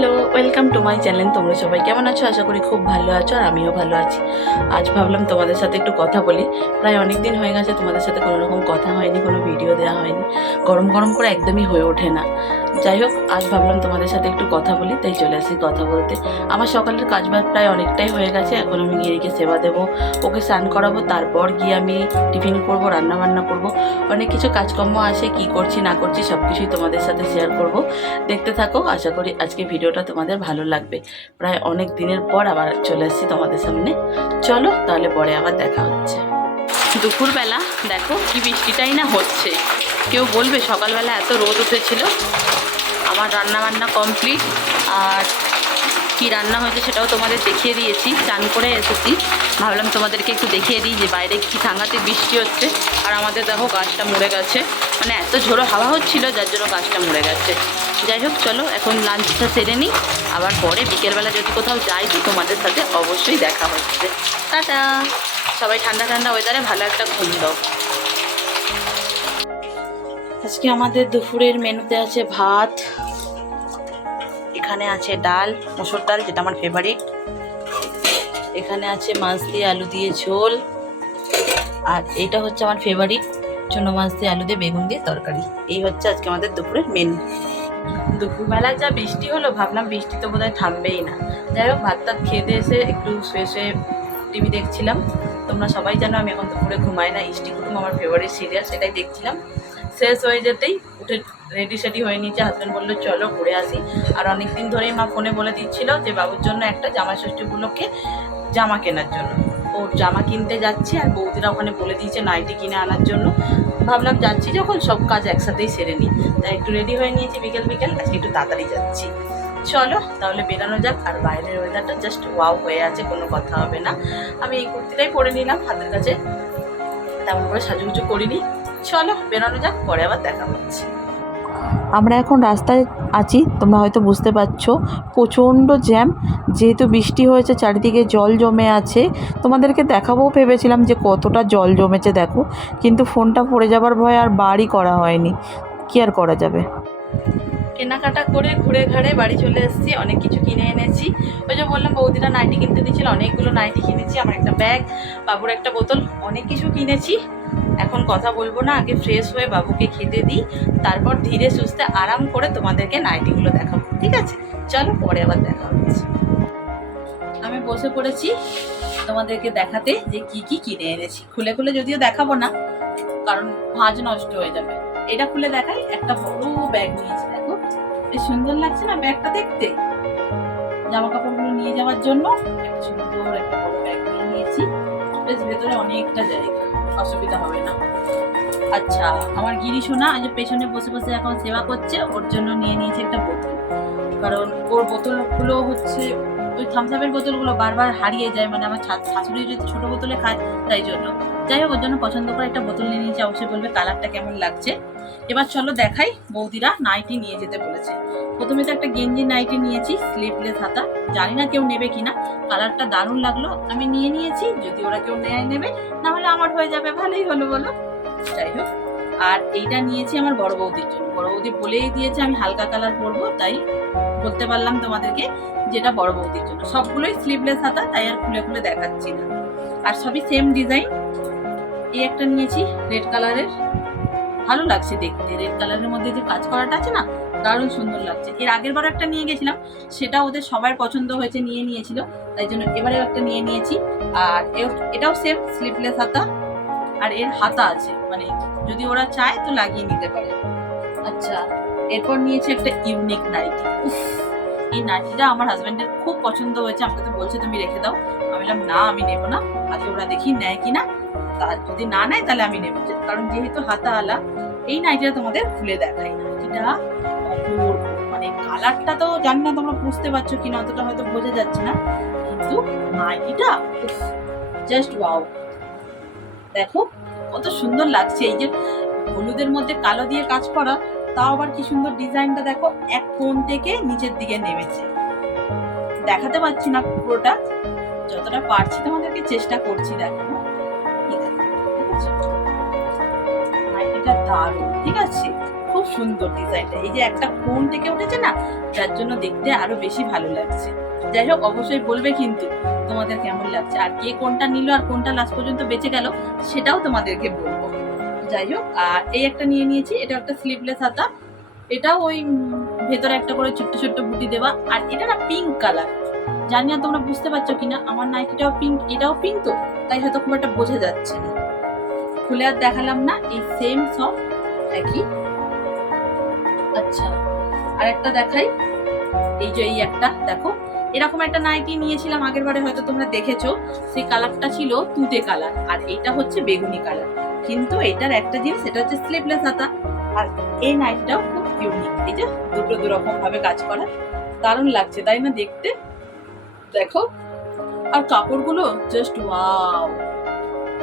Hello welcome to my channel তোমরা সবাই কেমন আছো? আশা করি খুব ভালো আছো আর আমিও ভালো আছি। আজ ভাবলাম তোমাদের সাথে একটু কথা বলি। প্রায় অনেক দিন হয়ে গেছে, তোমাদের সাথে কোনো রকম কথা হয়নি, কোনো ভিডিও দেওয়া হয়নি। গরম গরম করে একদমই হয়ে ওঠে না। যাই হোক, আজ ভাবলাম তোমাদের সাথে একটু কথা বলি, তাই চলে আসি কথা বলতে। আমার সকালের কাজ বাজ প্রায় অনেকটাই হয়ে গেছে, এখন আমি গিয়ে সেবা দেবো, ওকে স্নান করাবো, তারপর গিয়ে আমি টিফিন করব, রান্না বান্না করব। অনেক কিছু কাজকর্ম আছে, কি করছি, না করছি সব কিছুই তোমাদের সাথে শেয়ার করব। দেখতে থাকো, আশা করি আজকে ভিডিওটা তোমাদের ভালো লাগবে। প্রায় অনেক দিনের পর আবার চলে আসছি তোমাদের সামনে। চলো তাহলে পরে আবার দেখা হচ্ছে। দুপুরবেলা দেখো কি বৃষ্টিটাই না হচ্ছে। কেউ বলবে সকালবেলা এত রোদ উঠেছিল। আমার রান্না বান্না কমপ্লিট। আর কি রান্না হয়েছে সেটাও তোমাদের দেখিয়ে দিয়েছি। চান করে এসেছি। ভাবলাম তোমাদেরকে একটু দেখিয়ে দিই যে বাইরে কি সাংঘাতে বৃষ্টি হচ্ছে। আর আমাদের দেখো গাছটা মরে গেছে। মানে এত ঝোড়ো হাওয়া হচ্ছিল, যার জন্য গাছটা মরে গেছে। যাই হোক, চলো এখন লাঞ্চটা সেরে নিই। আবার পরে বিকেলবেলা যদি কোথাও যাই তো তোমাদের সাথে অবশ্যই দেখা হচ্ছে। টাটা! সবাই ঠান্ডা ঠান্ডা ওয়েদারে ভালো একটা ঘুম দাও। আজকে আমাদের দুপুরের মেনুতে আছে ভাত, এখানে আছে ডাল, মুসুর ডাল, যেটা আমার ফেভারিট এখানে আছে মাছ দিয়ে আলু দিয়ে ঝোল। আর এটা হচ্ছে আমার ফেভারিট চুনো মাছ দিয়ে আলু দিয়ে বেগুন দিয়ে তরকারি। এই হচ্ছে আজকে আমাদের দুপুরের মেনু দুপুরবেলা যা বৃষ্টি হলো, ভাবলাম বৃষ্টি তো বোধহয় থামবেই না। যাই হোক, ভাত টাত খেতে এসে একটু শুয়ে শুয়ে টিভি দেখছিলাম। তোমরা সবাই জানো আমি এখন দুপুরে ঘুমাই না। ইষ্টি কুটুম আমার ফেভারিট সিরিয়াল সেটাই দেখছিলাম। শেষ হয়ে যেতেই উঠে রেডি সেডি হয়ে নিয়েছে হাজব্যান্ড বলল, চলো ঘুরে আসি। আর অনেক দিন ধরেই মা ফোনে বলে দিচ্ছিল যে, বাবুর জন্য একটা জামা ষষ্ঠী উপলক্ষে জামা কেনার জন্য। ওর জামা কিনতে যাচ্ছে আর বৌদিরা ওখানে বলে দিয়েছে, নাইটি কিনে আনার জন্য। ভাবলাম যাচ্ছি যখন সব কাজ একসাথেই সেরে নিই। তাই একটু রেডি হয়ে নিয়েছি বিকেল বিকেল, আজকে একটু তাড়াতাড়ি যাচ্ছি। চলো, তাহলে বেরানো যাক, আর বাইরের ওয়েদারটা জাস্ট ওয়াও হয়ে আছে, কোনো কথা হবে না। আমি এই কুর্তিটাই পরে নিলাম হাতের কাছে। তেমন করে সাজুগুজু করিনি। চলো, বেরানো যাক, পরে আবার দেখা হচ্ছে। আমরা এখন রাস্তায় আছি, তোমরা হয়তো বুঝতে পারছ। প্রচণ্ড জ্যাম, যেহেতু বৃষ্টি হয়েছে, চারিদিকে জল জমে আছে। তোমাদেরকে দেখাবো, ভেবেছিলাম যে কতটা জল জমেছে, দেখো। কিন্তু ফোনটা পড়ে যাবার ভয় আর বাড়ি করা হয়নি। কি আর করা যাবে? কেনাকাটা করে ঘুরে ঘাড়ে বাড়ি চলে এসেছি, অনেক কিছু কিনে এনেছি। ওই যে বললাম, বৌদিরা নাইটি কিনতে দিচ্ছিল অনেকগুলো নাইটি কিনেছি আমার একটা ব্যাগ বাবুর একটা বোতল, অনেক কিছু কিনেছি। এখন কথা বলব না, আগে ফ্রেশ হয়ে বাবুকে খেতে দিই, তারপর ধীরে সুস্থে আরাম করে তোমাদেরকে নাইটিগুলো দেখাবো, ঠিক আছে? চলো, পরে আবার দেখা হচ্ছে আমি বসে পড়েছি তোমাদেরকে দেখাতে যে কি কি কিনে এনেছি। খুলে খুলে যদিও দেখাবো না, কারণ ভাঁজ নষ্ট হয়ে যাবে। এটা খুলে দেখাই, একটা বড় ব্যাগ নিয়েছি বেশ সুন্দর লাগছে না ব্যাগটা দেখতে? জামা কাপড়গুলো নিয়ে যাওয়ার জন্য একটা সুন্দর একটা বড় ব্যাগ নিয়ে নিয়েছি। বেশ ভেতরে অনেকটা জায়গা, অসুবিধা হবে না। আচ্ছা আমার গিরি সোনা আজ পেছনে বসে বসে এখন সেবা করছে, ওর জন্য নিয়ে নিয়েছে একটা বোতল। কারণ ওর বোতলগুলো হচ্ছে, ওই থামসাপের বোতলগুলো বারবার হারিয়ে যায় মানে আমার শাশুড়ি যদি ছোটো বোতলে খায়, তাই জন্য। যাই হোক, ওর জন্য পছন্দ করে একটা বোতল নিয়ে নিয়েছে, অবশ্যই বলবে কালারটা কেমন লাগছে। এবার চলো দেখাই বৌদিরা নাইটি নিয়ে যেতে বলেছে। প্রথমে তো একটা গেঞ্জি নাইটি নিয়েছি স্লিভলেস হাতা। জানি না কেউ নেবে কিনা, কালারটা দারুণ লাগল। আমি নিয়ে নিয়েছি, যদি ওরা কেউ নেয়, নেবে। না হলে আমার হয়ে যাবে, ভালোই হলো বলো। যাই হোক, আর এইটা নিয়েছি আমার বড় বৌদির জন্য। বড় বৌদি বলেই দিয়েছে, আমি হালকা কালার পরবো, তাই বলতে পারলাম তোমাদেরকে যেটা বড় বৌদির জন্য। সবগুলোই স্লিভলেস হাতা, তাই আর খুলে খুলে দেখাচ্ছি না। আর সবই সেম ডিজাইন এই একটা নিয়েছি রেড কালারের ভালো লাগছে দেখতে। রেড কালারের মধ্যে যে কাজ করাটা আছে না, দারুণ সুন্দর লাগছে। এর আগের বার একটা নিয়ে গেছিলাম, সেটা ওদের সবার পছন্দ হয়েছে, নিয়ে নিয়েছিল। তাই জন্য এবারেও একটা নিয়ে নিয়েছি। আর এটাও সেম স্লিভলেস হাতা। আর এর হাতা আছে মানে যদি ওরা চায় তো লাগিয়ে নিতে পারে। আচ্ছা এরপর নিয়েছি একটা ইউনিক নাইটি এই নাইটিটা আমার হাজব্যান্ডের খুব পছন্দ হয়েছে। আমাকে তো বলছে, তুমি রেখে দাও। আমি বললাম, না, আমি নেব না। আগে ওরা দেখি নেয় কিনা। যদি না নেয় তাহলে আমি নেব। কারণ যেহেতু হাতা আলা এই নাইটিটা তোমাদের খুলে দেখাই। নাইটিটা অপূর্ব মানে কালারটা তো জানি না তোমরা বুঝতে পারছ কিনা, অতটা হয়তো বোঝা যাচ্ছে না। কিন্তু নাইটিটা জাস্ট ওয়াও দেখো, কত সুন্দর লাগছে। এই যে হলুদের মধ্যে কালো দিয়ে কাজ করা, তাও আবার কি সুন্দর ডিজাইনটা দেখো, এক কোণ থেকে নিচের দিকে নেমেছে। দেখাতে পারছি না পুরোটা। যতটা পারছি তোমাদেরকে চেষ্টা করছি দেখো? নাইটিটা দারুণ, ঠিক আছে? খুব সুন্দর ডিজাইনটা। এই যে একটা কোণ থেকে উঠেছে না, যার জন্য দেখতে আরও বেশি ভালো লাগছে। যাই হোক, অবশ্যই বলবে কিন্তু তোমাদের কেমন লাগছে, আর কে কোনটা নিল আর কোনটা লাস্ট পর্যন্ত বেঁচে গেল, সেটাও তোমাদেরকে বলব। যাই হোক, আর এই একটা নিয়ে নিয়েছি এটা একটা স্লিভলেস হাতা। এটাও ওই ভেতরে একটা করে ছোট্ট ছোট্ট বুটি দেওয়া। আর এটা না পিঙ্ক কালার জানি না তোমরা বুঝতে পারছ কিনা, আমার নাইটিটাও পিঙ্ক এটাও পিঙ্ক তো, তাই হয়তো খুব একটা বোঝা যাচ্ছে না। খুলে আর দেখালাম না, এই সেম সব একই। আচ্ছা আর একটা দেখাই। এই যে এই একটা, দেখো। এরকম একটা নাইটি নিয়েছিলাম আগের বারে, হয়তো তোমরা দেখেছ। সেই কালারটা ছিল তুতে কালার, আর এটা হচ্ছে বেগুনি কালার। কিন্তু এটার একটা জিনিস, এটা হচ্ছে স্লিভলেস হাতা। আর এই নাইটটাও খুব ইউনিক এই যে দুটো দুরকম ভাবে কাজ করা। দারুণ লাগছে, তাই না দেখতে? দেখো। আর কাপড়গুলো জাস্ট ওয়াও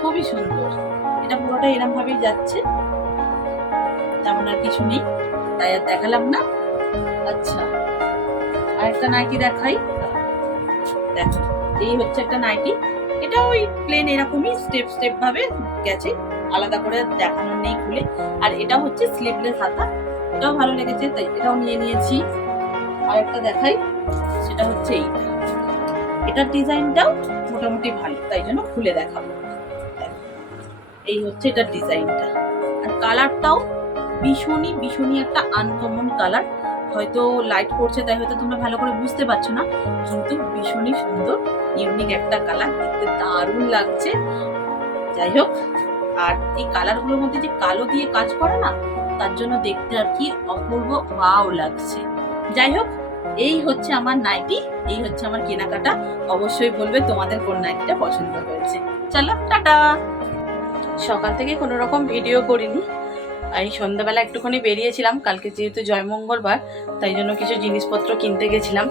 খুবই সুন্দর। এটা পুরোটা এরম ভাবেই যাচ্ছে। তেমন আর কিছু নেই তাই আর দেখালাম না। আচ্ছা আর একটা নাইটি দেখাই। দেখো এই হচ্ছে একটা নাইটি। এটা ওই প্লেন এরকমই স্টেপ স্টেপ ভাবে গেছে আলাদা করে দেখানোর নেই খুলে। আর এটা হচ্ছে স্লিভলেস হাতা এটাও ভালো লেগেছে তাই এটাও নিয়ে নিয়েছি। আর একটা দেখাই সেটা হচ্ছে এইটা। এটার ডিজাইনটাও মোটামুটি ভালো তাই জন্য খুলে দেখাবো। দেখো, এই হচ্ছে এটার ডিজাইনটা। আর কালারটাও ভীষণই ভীষণই একটা আনকমন কালার হয়তো লাইট পড়ছে, তাই হয়তো তোমরা ভালো করে বুঝতে পারছ না, কিন্তু ভীষণই সুন্দর ইউনিক একটা কালার দেখতে দারুণ লাগছে। যাই হোক, আর এই কালারগুলোর মধ্যে যে কালো দিয়ে কাজ করে না, তার জন্য দেখতে আর কি অপূর্ব ওয়াও লাগছে। যাই হোক, এই হচ্ছে আমার নাইটি, এই হচ্ছে আমার কেনাকাটা। অবশ্যই বলবে তোমাদের কোন নাইটিটা পছন্দ হয়েছে। চলো, টাটা! সকাল থেকে কোনো রকম ভিডিও করিনি। এই সন্ধ্যাবেলা একটুখানি বেরিয়েছিলাম, কালকে যেহেতু জয়মঙ্গলবার তাই জন্য কিছু জিনিসপত্র কিনতে গেছিলাম।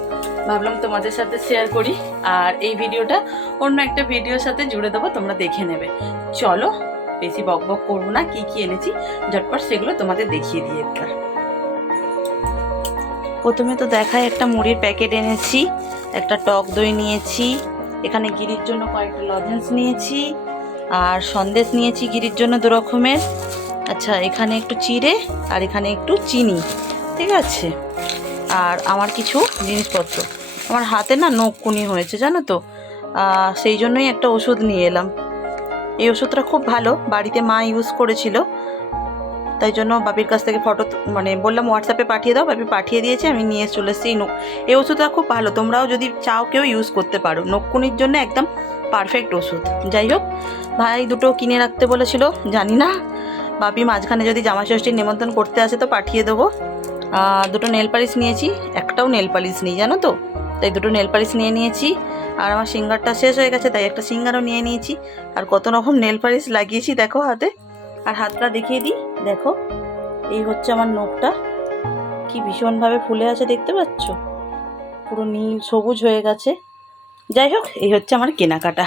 ভাবলাম তোমাদের সাথে শেয়ার করি, আর এই ভিডিওটা অন্য একটা ভিডিওর সাথে জুড়ে দেবো, তোমরা দেখে নেবে। চলো, বেশি বক বক করব না, কি কি এনেছি, ঝটপট সেগুলো তোমাদের দেখিয়ে দিই একবার প্রথমে তো দেখায় একটা মুড়ির প্যাকেট এনেছি, একটা টক দই নিয়েছি, এখানে গিরির জন্য কয়েকটা লজেন্স নিয়েছি আর সন্দেশ নিয়েছি গিরির জন্য দু রকমের। আচ্ছা এখানে একটু চিড়ে আর এখানে একটু চিনি, ঠিক আছে? আর আমার কিছু জিনিসপত্র। আমার হাতে না নখকুনি হয়েছে, জানো তো? সেই জন্যই একটা ওষুধ নিয়ে এলাম। এই ওষুধটা খুব ভালো, বাড়িতে মা ইউজ করেছিল। তাই জন্য বাপির কাছ থেকে ফটো মানে বললাম হোয়াটসঅ্যাপে পাঠিয়ে দাও, বাপি পাঠিয়ে দিয়েছে, আমি নিয়ে চলে এসেছি। এই ওষুধটা খুব ভালো, তোমরাও যদি চাও কেউ ইউজ করতে পারো। নখকুনির জন্য একদম পারফেক্ট ওষুধ। যাই হোক ভাই দুটো কিনে রাখতে বলেছিল, জানি না। বাপি মাঝখানে যদি জামা ষষ্ঠীর নিমন্ত্রণ করতে আসে তো পাঠিয়ে দেবো। দুটো নেল পালিশ নিয়েছি, একটাও নেল পালিশ নেই, জানো তো? তাই দুটো নেল পালিশ নিয়ে নিয়েছি। আর আমার সিঙ্গারটা শেষ হয়ে গেছে, তাই একটা সিঙ্গারও নিয়ে নিয়েছি। আর কত রকম নেল পালিশ লাগিয়েছি, দেখো হাতে। আর হাতটা দেখিয়ে দিই, দেখো। এই হচ্ছে আমার নখটা। কি ভীষণভাবে ফুলে আছে, দেখতে পাচ্ছ? পুরো নীল সবুজ হয়ে গেছে। যাই হোক এই হচ্ছে আমার কেনাকাটা।